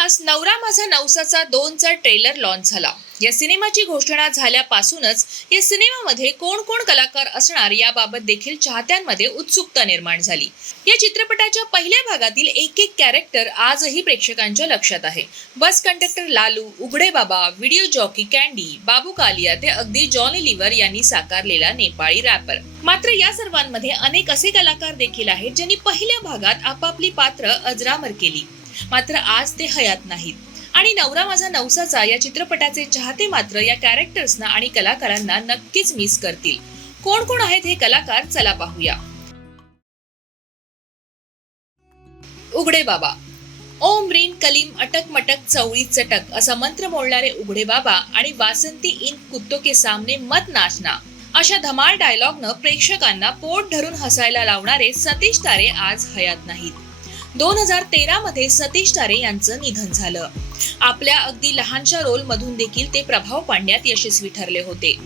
नुकताच नवरा माझा नवसाचा दोनचा ट्रेलर लॉन्च झाला. या सिनेमाची घोषणा झाल्यापासूनच या सिनेमामध्ये कोण कोण कलाकार असणार याबाबत देखील चाहत्यांमध्ये उत्सुकता निर्माण झाली. या चित्रपटाच्या पहिल्या भागातील एक एक कॅरेक्टर आजही प्रेक्षकांच्या लक्षात आहे. बस conductor Lalu Ughade Baba video jockey Candy Babu Kaliya ते अगदी जॉनी लिव्हर यांनी साकारलेला नेपाळी रॅपर मात्र या सर्वांमध्ये अनेक असे कलाकार देखील आहेत ज्यांनी पहिल्या भागात आपापली पात्र अजरामर केली. मात्र आज ते हयात नाहीत. आणि नवरा माझा नवसाचा या चित्रपटाचे चाहते मात्र या कॅरेक्टर्सना आणि कलाकारांना नक्कीच मिस करतील. कोण कोण आहेत हे कलाकार? चला पाहूया. उघडे बाबा. ओम रीम कलीम अटक मटक चवळी चटक असा मंत्र बोलणारे उघडे बाबा आणि वासंती इन कुत्तो के सामने मत नाचना. अशा धमाल डायलॉगनं प्रेक्षकांना पोट धरून हसायला लावणारे सतीश तारे आज हयात नाहीत. दोन हजार तेरा मध्ये सतीश तारे यांचं निधन झालं. आपल्या अगदी लहानशा रोल मधून देखील ते प्रभाव पाडण्यात यशस्वी ठरले होते.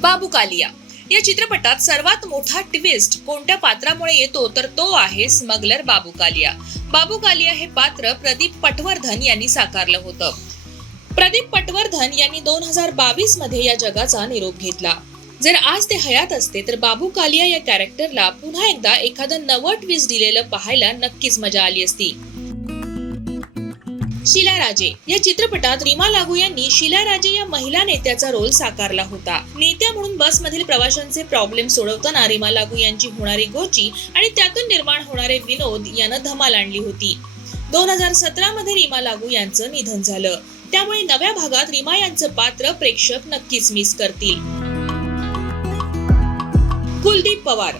बाबू कालिया. या चित्रपटात सर्वात मोठा ट्विस्ट कोणत्या पात्रामुळे येतो तर तो आहे स्मगलर बाबू कालिया. बाबू कालिया हे पात्र प्रदीप पटवर्धन यांनी साकारलं होतं. प्रदीप पटवर्धन यांनी दोन हजार बावीसमध्ये या जगाचा निरोप घेतला. जर आज ते हयात असते तर बाबू कालिया या कॅरेक्टरला पुन्हा एकदा एखादं नवं ट्विस्ट दिलेलं पाहायला नक्कीच मजा आली असती. शिला राजे या चित्रपटात रीमा लागू यांनी शिला राजे या महिला नेत्याचा रोल साकारला होता. नेत्या म्हणून बसमधील प्रवाशांचे प्रॉब्लेम सोडवताना रीमा लागू यांची होणारी गोची आणि त्यातून निर्माण होणारे विनोद यानं धमाल आणली होती. दोन हजार सतरा मध्ये रीमा लागू यांचं निधन झालं. त्यामुळे नव्या भागात रीमा यांचं पात्र प्रेक्षक नक्कीच मिस करतील. पवार.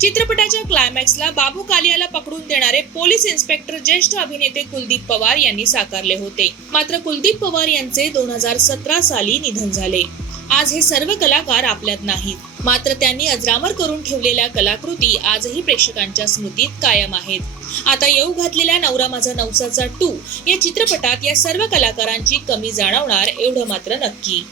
चित्रपटाच्या क्लायमॅक्सला बाबू कालियाला पकडून देणारे पोलीस इन्स्पेक्टर ज्येष्ठ अभिनेते कुलदीप पवार यांनी साकारले होते. मात्र कुलदीप पवार यांचे दोन हजार सतरा साली निधन झाले. आज हे सर्व कलाकार आपल्यात नाहीत. मात्र त्यांनी अजरामर करून ठेवलेल्या कलाकृती आजही प्रेक्षकांच्या स्मृतीत कायम आहेत. आता येऊ घातलेल्या नवरा माझा नवसाचा टू या चित्रपटात या सर्व कलाकारांची कमी जाणवणार एवढं मात्र नक्की.